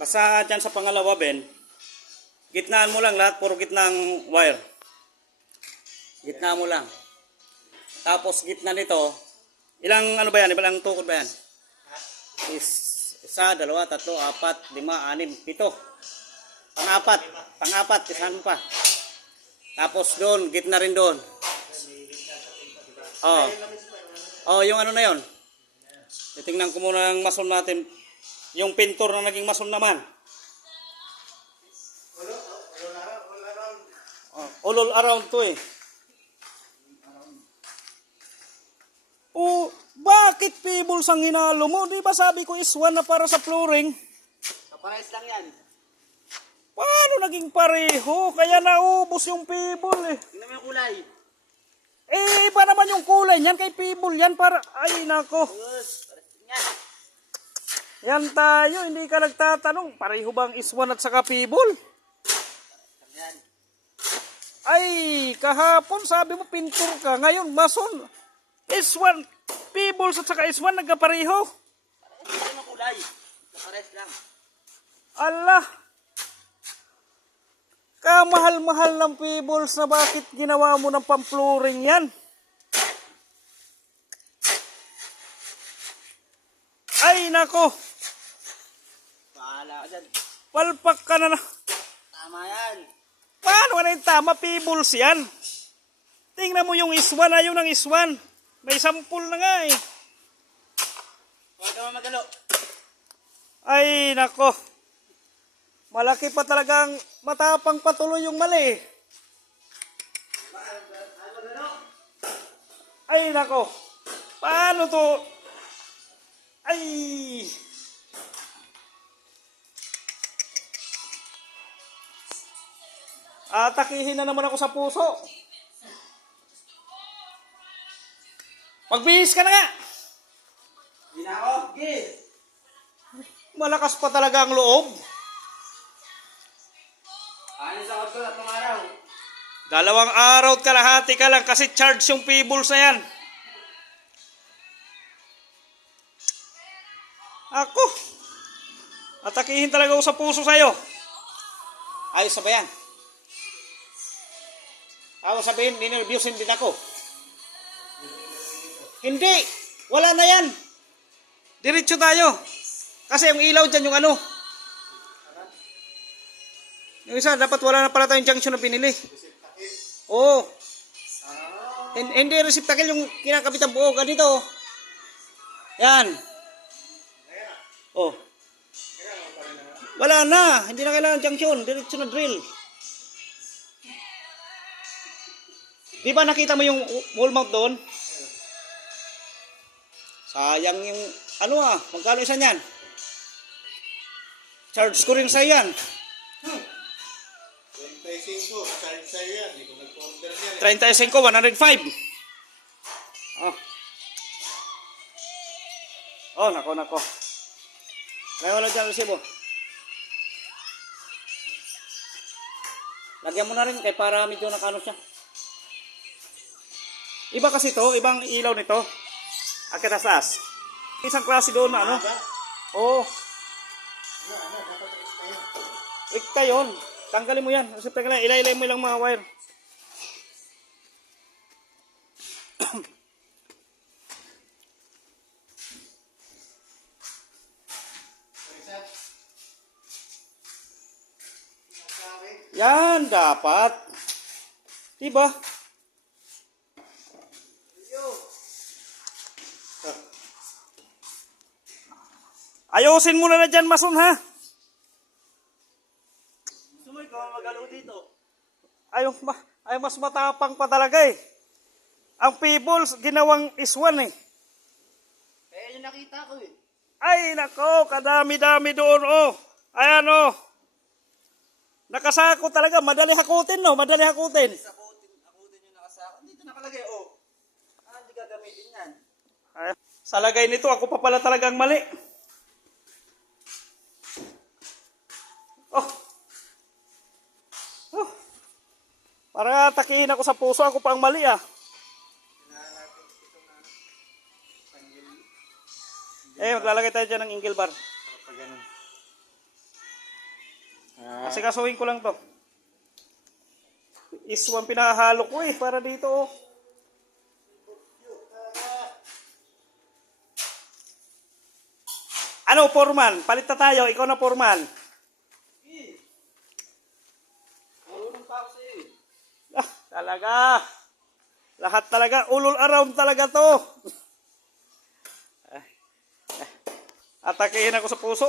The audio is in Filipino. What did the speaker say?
Basta dyan sa pangalawa, Ben, gitnaan mo lang lahat, puro gitnang wire. Gitna mo lang. Tapos gitna nito, ilang ano ba yan? Ilang tukod ba yan? Is, isa, dalawa, tatlo, apat, lima, anim, pito. Pang-apat. Pang-apat, isahan mo pa. Tapos doon, gitna rin doon. Oh. Oh, yung ano na yon. Titingnan ko muna ang mason natin. Yung pintor na naging mason naman. All, all around to eh. Oh, bakit pebbles ang hinalo mo? Di ba sabi ko is one na para sa flooring? Kapares lang yan. Paano naging pareho? Kaya naubos yung pebble eh. Tingnan mo yung kulay. Eh, iba naman yung kulay niyan kay pebble yan para... Ay, nako. Yes. Yan tayo, hindi ka nagtatanong. Pareho bang iswan at saka? Yan. Ay, kahapon sabi mo pintur ka. Ngayon, mason. Iswan, pebbles at saka iswan nagkapareho. Kulay. Kapares lang. Allah! Kamahal-mahal ng pebbles na bakit ginawa mo ng pampluring yan? Ay, nako! Bahala ka dyan. Palpak ka na na. Tama yan. Paano na yung tama? Pebbles yan. Tingnan mo yung iswan, ayaw ng iswan. May sampul na nga eh. Huwag ka magalo. Ay, nako. Malaki pa talagang matapang patuloy yung mali. Ay, nako. Paano to? Ay. Atakihin na naman ako sa puso. Magbihis ka na nga. Hindi na ako. Malakas pa talaga ang loob. Alis ako at mga araw. Dalawang araw at kalahati ka lang kasi charge yung pebbles na yan. Ako. Atakihin talaga ako sa puso sa'yo. Ayos na ba yan? Ako sabihin, ninervyusin din ako. Hindi. Wala na yan. Diretso tayo. Kasi yung ilaw dyan yung ano. Yung isa, dapat wala na pala tayong junction na pinili. Oo. Hin- Hindi receptacle yung kinakabit ang buo. Ganito. oh. Yan. Oh. Wala na. Hindi na kailangan junction. Diretso na drill. Di ba nakita mo yung wall mount doon? Sayang yung ano ah. Magkano isa niyan? Charge ko rin sa yan. 25, charge sa'yo yan. Hindi ko nag-order yan. 35, 105. Oh. Oh, nako, nako. Kaya wala dyan resibo. Lagyan mo na rin kay para medyo nakano siya. Iba kasi to, ibang ilaw nito. Akit asas. Isang klase doon na ano. Oo. Oh. Ikta yun. Tanggalin mo yan. Kasi tanggalin. Ilay-ilay mo lang mga wire. Yan, dapat. Diba? Ayusin mo na na dyan, Mason, ha? Mo ikaw magalo dito. Ayaw, ma ayaw mas matapang pa talaga eh. Ang Peebles, ginawang iswan eh. Eh, yung nakita ko eh. Ay, nako, kadami-dami doon, oh. Ayan, oh. Nakasako talaga, madali hakutin, no? Madali hakutin. Sakutin, akutin yung nakasaka. Dito nakalagay, oh. Ah, hindi gagamitin yan. Ay, sa lagay nito, ako pa pala talagang mali. Para takihin ako sa puso, ako pa ang mali ah. Eh, maglalagay tayo dyan ng angle bar. Kasi kasuhin ko lang to. Iswan pinahalo ko eh, para dito oh. Ano, Foreman? Palit na tayo. Ikaw na, Foreman. Marunong pa ako sa'yo eh. Ah, talaga. Lahat talaga. Ulol around talaga to. Atakihin ako sa puso.